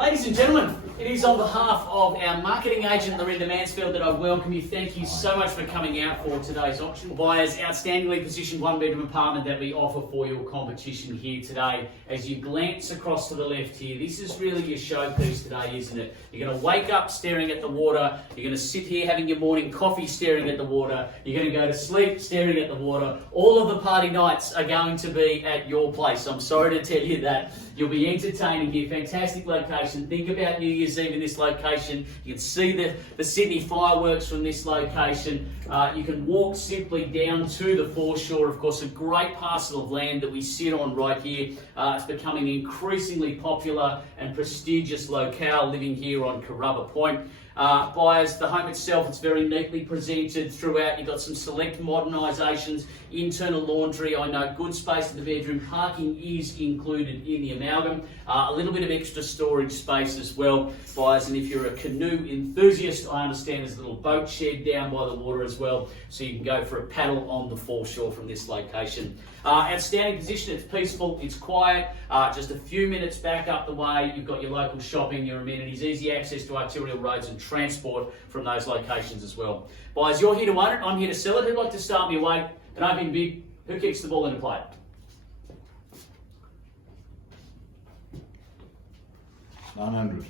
Ladies and gentlemen, it is on behalf of our marketing agent, Lorinda Mansfield, that I welcome you. Thank you so much for coming out for today's auction. Buyers, outstandingly positioned one-bedroom apartment that we offer for your competition here today. As you glance across to the left here, this is really your showpiece today, isn't it? You're going to wake up staring at the water. You're going to sit here having your morning coffee staring at the water. You're going to go to sleep staring at the water. All of the party nights are going to be at your place. I'm sorry to tell you that. You'll be entertaining here. Fantastic location. Think about New Year's Eve in this location. You can see the Sydney fireworks from this location. You can walk simply down to the foreshore. Of course, a great parcel of land that we sit on right here. It's becoming an increasingly popular and prestigious locale living here on Kurraba Point. Buyers, the home itself, it's very neatly presented throughout. You've got some select modernisations, internal laundry. I know good space in the bedroom. Parking is included in the amalgam. A little bit of extra storage space as well, buyers. And if you're a canoe enthusiast, I understand there's a little boat shed down by the water as well, so you can go for a paddle on the foreshore from this location. Outstanding position. It's peaceful, it's quiet. Just a few minutes back up the way, you've got your local shopping, your amenities, easy access to arterial roads and transport from those locations as well. Buyers, you're here to own it, I'm here to sell it. Who'd like to start me away? An opening bid. Who kicks the ball into play? 900.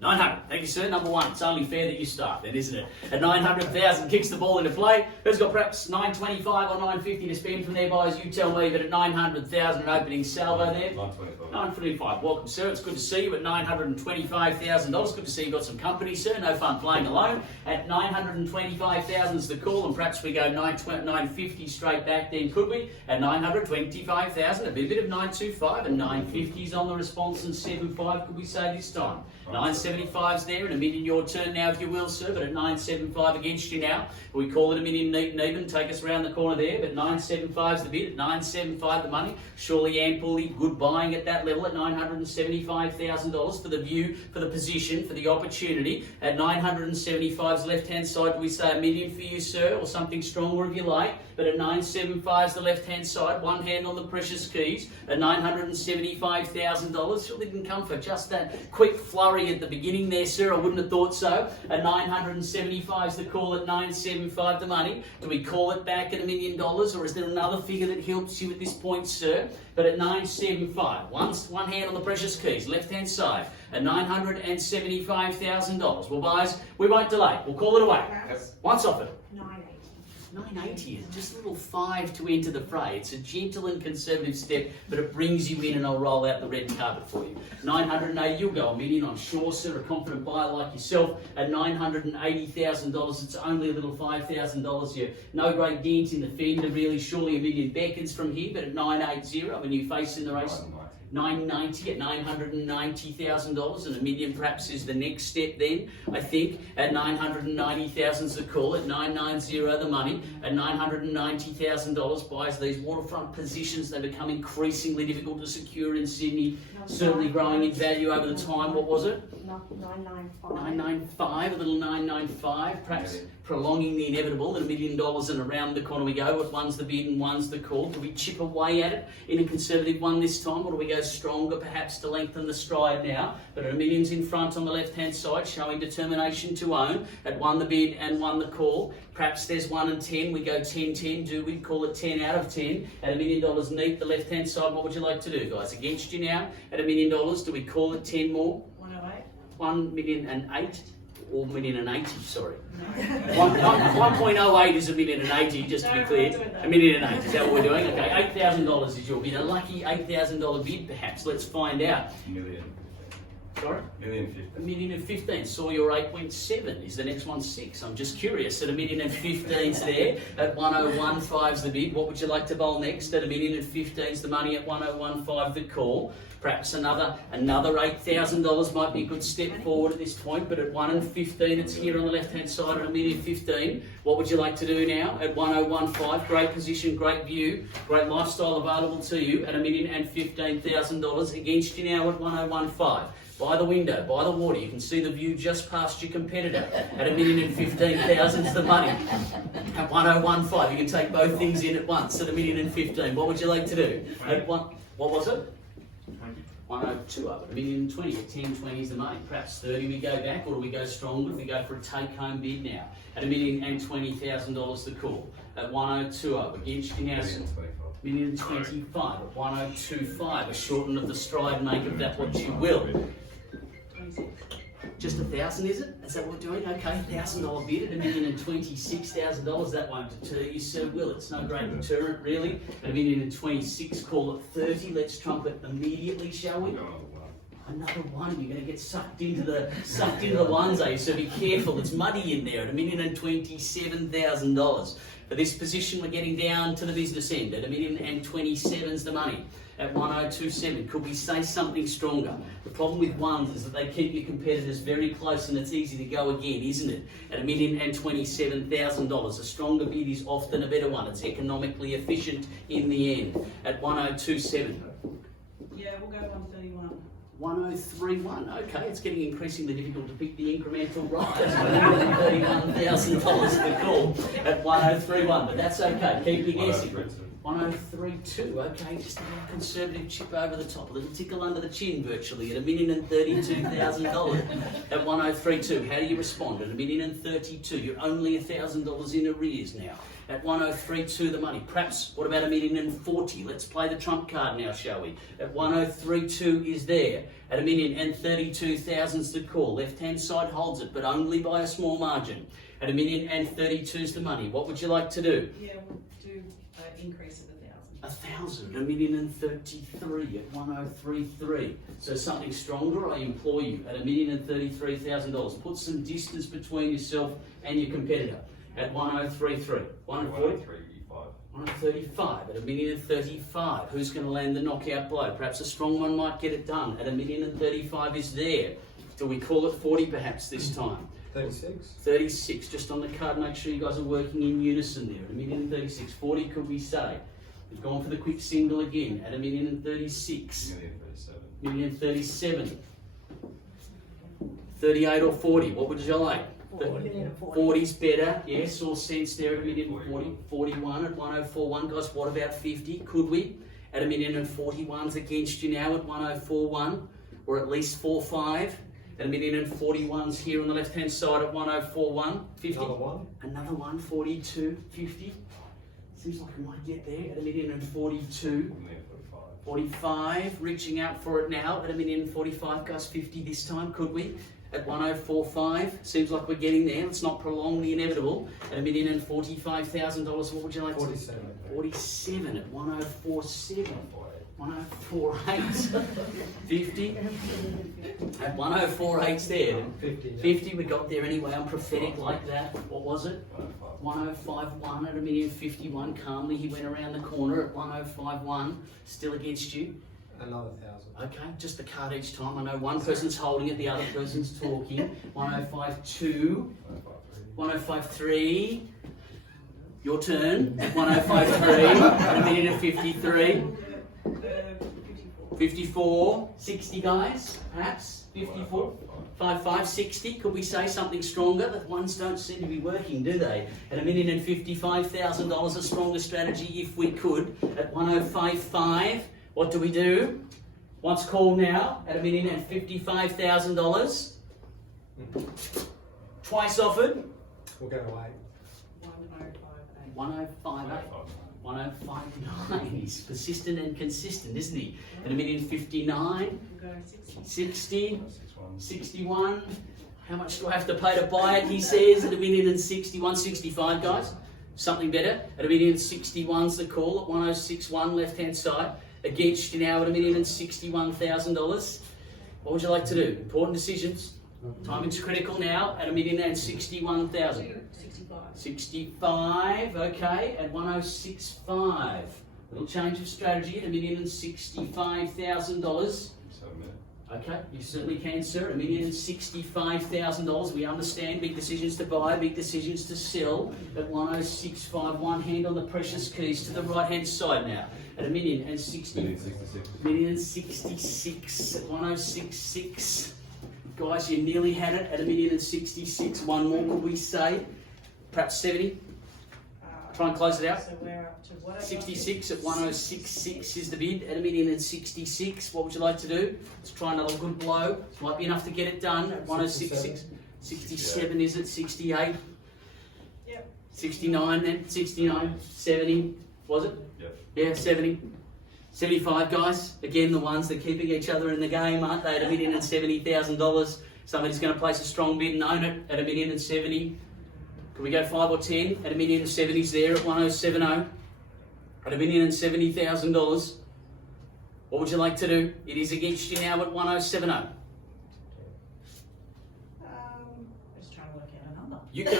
900. Thank you, sir. Number one. It's only fair that you start then, isn't it? At 900,000, kicks the ball into play. Who's got perhaps 925 or 950 to spend from there, buyers? You tell me. But at 900,000, an opening salvo there. 925. 925. Welcome, sir. It's good to see you at $925,000. Good to see you got some company, sir. No fun playing alone. At 925,000 is the call, and perhaps we go 950 straight back then, could we? At 925,000, a bit of 925 and 950s on the response, and 75 could we say this time? 975's there, and a million your turn now if you will, sir, but at 975 against you now. We call it a million neat and even, take us around the corner there, but 975's the bid, at 975 the money. Surely amply good buying at that level at $975,000 for the view, for the position, for the opportunity. At 975's left-hand side, do we say a million for you, sir, or something stronger if you like? But at 975's the left-hand side, one hand on the precious keys, at $975,000. Surely didn't come for just that quick flurry at the beginning there, sir. I wouldn't have thought so. At 975's the call, at 975 the money. Do we call it back at $1 million, or is there another figure that helps you at this point, sir? But at 975, one hand on the precious keys, left-hand side, at $975,000. Well, guys, we won't delay. We'll call it away. Once offered. 980, just a little 5 to enter the fray. It's a gentle and conservative step, but it brings you in, and I'll roll out the red carpet for you. 980, you'll go a million, I'm sure, sir. A confident buyer like yourself. At $980,000, it's only a little $5,000. You're no great dent in the fender, really. Surely a million beckons from here, but at 980, a new face in the race. 990 at $990,000, and a million perhaps is the next step then, I think. At 990,000 is the call, at 990 the money, at $990,000 buys these waterfront positions. They become increasingly difficult to secure in Sydney, certainly growing in value over the time. What was it? 995. 995, a little 995, perhaps prolonging the inevitable at $1 million, and around the corner we go. What one's the bid and one's the call? Do we chip away at it in a conservative one this time, or do we go stronger perhaps to lengthen the stride now? But at $1 million's in front on the left-hand side, showing determination to own. At 1 the bid and 1 the call. Perhaps there's 1 and 10. We go 10-10. Do we call it 10 out of 10? At $1 million neat, the left-hand side, what would you like to do, guys? Against you now. At $1 million, do we call it 10 more? 108. 1,008,000 or 1,080,000, sorry. 1.08 is 1,080,000, just to be clear. 1,080,000, is that what we're doing? Okay, $8,000 is your bid. A lucky $8,000 bid, perhaps. Let's find out. Million. Sorry? 1,015,000. 1,015,000. Saw your 8.7. Is the next one 6? I'm just curious. At 1,015,000's there. At 1,015's the bid. What would you like to bowl next? At 1,015,000's the money. At 1,015 the call. Perhaps another $8,000 might be a good step forward at this point. But at 1,015, it's here on the left-hand side at 1,015,000. What would you like to do now? At 1,015, great position, great view, great lifestyle available to you at $1,015,000 against you now at 1,015. By the window, by the water, you can see the view just past your competitor. At $1,015,000 is the money. At 1,015, you can take both things in at once. At $1,015,000, what would you like to do? At what was it? 102 up at $1,020,000 at 10.20 is the money. Perhaps 30 we go back, or do we go stronger? We go for a take-home bid now at $1,020,000 the call at 102 up against you now. $1,025,000 at 102.5. A shorten of the stride, make of that what you will. Just 1,000, is it? Is that what we're doing? Okay, $1,000 bid at $1,026,000. That won't deter you, sir, will it? It's no great deterrent, really. At $1,026,000, call it 30. Let's trumpet immediately, shall we? Another one. You're going to get sucked into the ones, eh? So be careful. It's muddy in there at $1,027,000. For this position, we're getting down to the business end at $1,027,000's the money. At 102.7, could we say something stronger? The problem with ones is that they keep your competitors very close and it's easy to go again, isn't it? At $1,027,000, a stronger bid is often a better one. It's economically efficient in the end. At 102.7. Yeah, we'll go 131. 103.1. Okay, it's getting increasingly difficult to pick the incremental rise. $131,000 the call at 103.1, but that's okay. Keep your guessing. 103.2. Okay, just a little conservative chip over the top, a little tickle under the chin virtually at $1,032,000 at 103.2. How do you respond at $1,032,000? You're only $1,000 in arrears now. At 103.2 the money. Perhaps, what about $1,040,000? Let's play the trump card now, shall we? At 103.2 is there. At $1,032,000's the call. Left-hand side holds it, but only by a small margin. At $1,032's the money. What would you like to do? Yeah, we'll do increase of 1,000. $1,033,000 at 103.3. So something stronger, I implore you, at $1,033,000. Put some distance between yourself and your competitor. At 103.3. 135 at $1,035. Who's going to land the knockout blow? Perhaps a strong one might get it done. At $1,035 is there. Do we call it 40 perhaps this time? 36. 36, just on the card. Make sure you guys are working in unison there. At $1,036. 40 could we say? We've gone for the quick single again. At $1,036. $1,037. 38 or 40. What would you like? 40's better, yes, all sense there at $1,040,000. 41 at 104.1. Guys, what about 50? Could we? At $1,041,000's against you now at 104.1, or at least 4.5. At $1,041,000's here on the left-hand side at 104.1. 50. Another one, 42, 50. Seems like we might get there at $1,042,000. 45, reaching out for it now at $1,045,000, guys. 50 this time, could we? At 104.5, seems like we're getting there. Let's not prolong the inevitable. At $1,045,000, what would you like to? 47. 47 at 104.7. 104.8. 50 at 104.8's there. 50 we got there anyway. I'm prophetic like that. What was it? 105.1 at $1,051,000. Calmly he went around the corner at 105.1. Still against you. Another 1,000. Okay, just the card each time. I know one person's holding it, the other person's talking. 105.2. 105.3. Your turn. 105.3. At $1,053. 54. 60 guys, perhaps. 54. 55, 60. Could we say something stronger? The ones don't seem to be working, do they? At $1,055,000, a stronger strategy if we could. At 105.5. What do we do? Once called now at $1,055,000. Twice offered. We'll go to 8. 105.8. 105.8. 105.9. He's persistent and consistent, isn't he? At $1,059,000. We'll go 60. 61. How much do I have to pay to buy it? He says at $1,061,000. 65, guys. Something better. At $1,061,000's the call at 106.1 left hand side. Against you now at $1,061,000. What would you like to do? Important decisions. Timing's critical now at $1,061,000. 65. 65, okay, at 106.5. Little change of strategy at $1,065,000. Okay, you certainly can, sir. $1,065,000. We understand big decisions to buy, big decisions to sell. At 106.5, one hand on the precious keys to the right-hand side now. At $1,066,000 at 106.6. Guys, you nearly had it at $1,066,000. One more, could we say? Perhaps 70. Try and close it out. So we're up to what? 66 at 1066 is the bid at $1,066,000. What would you like to do? Let's try another good blow. Might be enough to get it done. 1066. 67 is it? 68. Yep. 69 then. 69. 70. Was it? Yep. Yeah, 70. 75 guys. Again, the ones that are keeping each other in the game, aren't they? At $1,070,000. Somebody's going to place a strong bid and own it at $1,070,000. Can we go 5 or 10 at $1,070,000 there at 1070 at $1,070,000? What would you like to do? It is against you now at 1070. Just trying to work out a number. You can,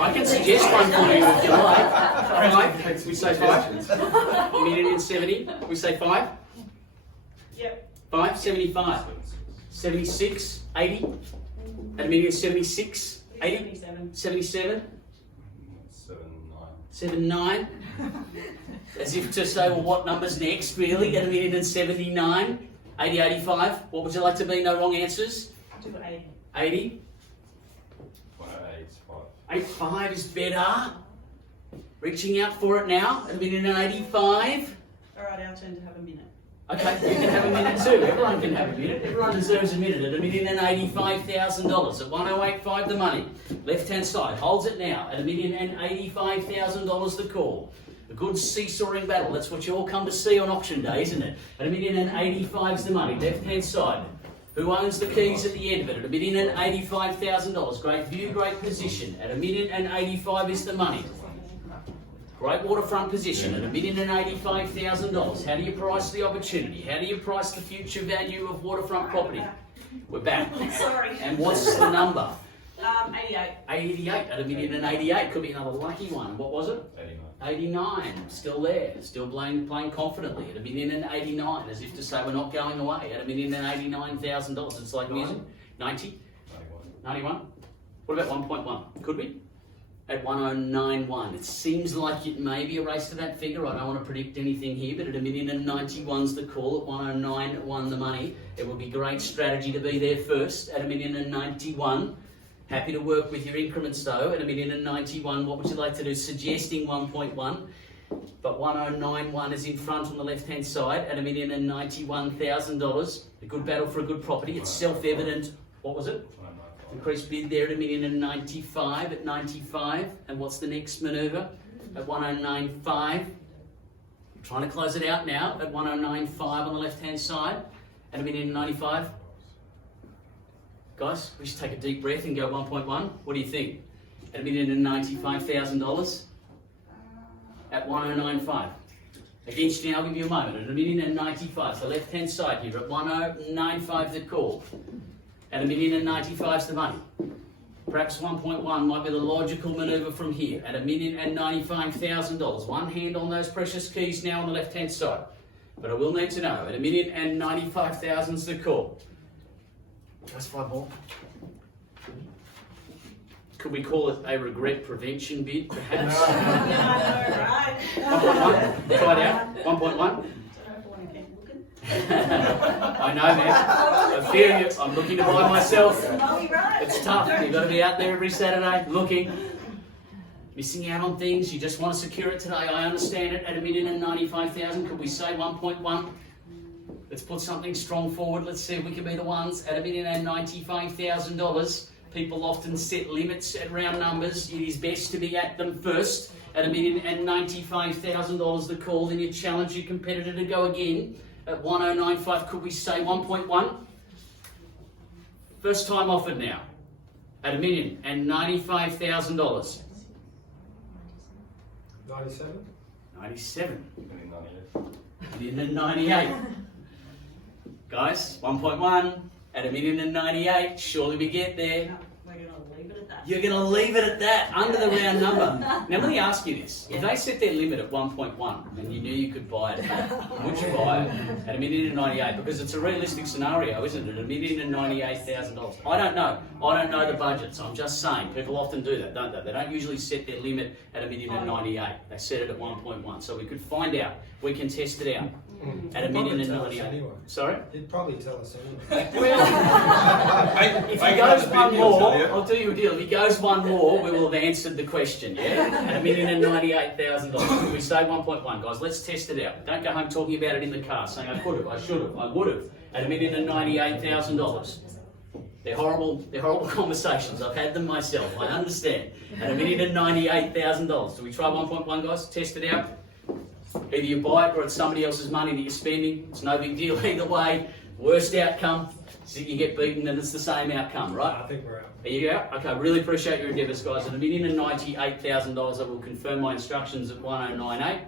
I can suggest one for you if you like. 5. We say 5. $1,070,000. We say 5. Yep. 5. 75. 76. 80. At $1,076,000. 80. 77. 77. 79. 79. As if to say, well, what number's next, really? At $1,079,000. 80, 85. What would you like to be? No wrong answers. Do 80. 80. 85. 85 is better. Reaching out for it now at $1,085,000. All right, our turn to have a minute. Okay, you can have a minute too. Everyone can have a minute. Everyone deserves a minute at $1,085,000 at 1085 the money. Left hand side holds it now at $1,085,000 the call. A good seesawing battle. That's what you all come to see on auction day, isn't it? At $1,085,000 the money. Left hand side. Who owns the keys at the end of it? At $1,085,000. Great view, great position. At $1,085,000 is the money. Great waterfront position at $1,085,000. How do you price the opportunity? How do you price the future value of waterfront property? We're back. Sorry. And what's the number? 88. 88 at $1,088,000. Could be another lucky one. What was it? 89. Still there. Still playing confidently at $1,089,000, as if to say we're not going away at $1,089,000. It's like music. 90. 91. What about 1.1? Could we? At 1091. It seems like it may be a race to that figure. I don't want to predict anything here, but at $1,091,000's the call. At 109 the money. It would be great strategy to be there first at $1,091,000. Happy to work with your increments though at $1,091,000. What would you like to do? Suggesting 1.1, but 1091 is in front on the left hand side at $1,091,000. A good battle for a good property. It's self-evident. What was it? Increased bid there at $1,095,000 at 95. And what's the next manoeuvre? At 1095. Trying to close it out now at 1095 on the left hand side at $1,095,000. Guys, we should take a deep breath and go 1.1. What do you think? At $1,095,000 at 1095. Against you now, I'll give you a moment. At $1,095,000, so left hand side here at 1095 the call. At $1,095,000's the money. Perhaps 1.1 might be the logical manoeuvre from here. At $1,095,000. One hand on those precious keys now on the left hand side. But I will need to know. At $1,095,000's the call. Just 5 more. Could we call it a regret prevention bid, perhaps? No, right? 1.1. Try it out. 1.1. Don't know if I want to keep looking. I know, man. I feel you. I'm looking to buy myself. Molly, right? It's tough. You've got to be out there every Saturday looking. Missing out on things. You just want to secure it today. I understand it. At $1,095,000, could we say 1.1? Let's put something strong forward. Let's see if we can be the ones at $1,095,000. People often set limits at round numbers. It is best to be at them first. At $1,095,000 the call, then you challenge your competitor to go again. At 1095, could we say 1.1? First time offered now. At $1,095,000. 97? 97. $1,098. Guys, 1.1 at $1,098. Surely we get there. No, we're going to leave it at that. You're going to leave it at that, under the round number. Now let me ask you this. If they set their limit at 1.1 and you knew you could buy it, would you buy it at $1,098? Because it's a realistic scenario, isn't it? At $1,098,000. I don't know. I don't know the budget, so I'm just saying. People often do that, don't they? They don't usually set their limit at $1,098. They set it at 1.1. So we could find out. We can test it out. At He'd probably tell us $1,098. anyway. Sorry? He'd probably tell us anyway. If he goes one more, I'll do you a deal. If he goes one more, we will have answered the question, yeah? At $1,098,000. We say 1.1, guys. Let's test it out. Don't go home talking about it in the car, saying I could have, I should have, I would have. At $1,098,000. They're horrible conversations. I've had them myself. I understand. At $1,098,000. Do we try 1.1, guys? Test it out. Either you buy it or it's somebody else's money that you're spending. It's no big deal either way. Worst outcome, so you get beaten and it's the same outcome, right? I think we're out. Are you out? Okay, really appreciate your endeavours, guys. At $1,098,000, I will confirm my instructions at 1098.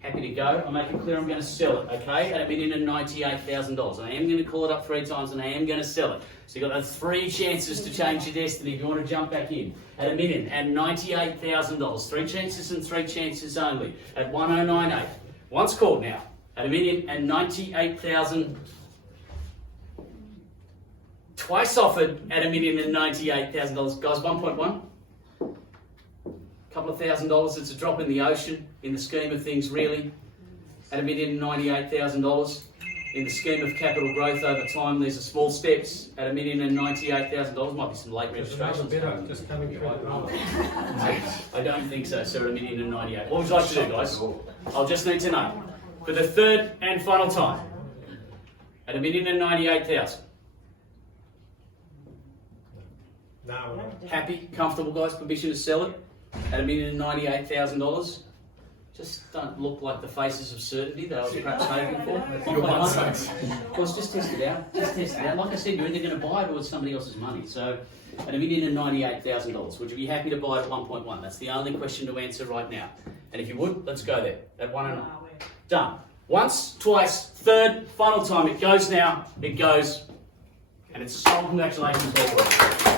Happy to go. I'll make it clear I'm going to sell it, okay? At $1,098,000. I am going to call it up 3 times and I am going to sell it. So you've got those 3 chances to change your destiny if you want to jump back in. At $1,098,000. 3 chances and 3 chances only. At 1098. Once called now. At $1,098,000. Twice offered at $1,098,000. Guys, 1.1. Couple of $1,000, it's a drop in the ocean in the scheme of things, really. At $1,098,000. In the scheme of capital growth over time, these are small steps. At $1,098,000, might be some late registrations. Just coming through the door. I don't think so, sir. At $1,098,000. What would you like to do, guys? I'll just need to know. For the 3rd and final time. At $1,098,000. No, we're not. Happy, comfortable, guys? Permission to sell it at $1,098,000. Just don't look like the faces of certainty that I was perhaps hoping for. Of course, just test it out. Just test it out. Like I said, you're either going to buy it or it's somebody else's money. So, at $1,098,000, would you be happy to buy it at 1.1? That's the only question to answer right now. And if you would, let's go there at 1.9. Done. Once, twice, 3rd, final time. It goes now. It goes. And it's sold. Congratulations, all.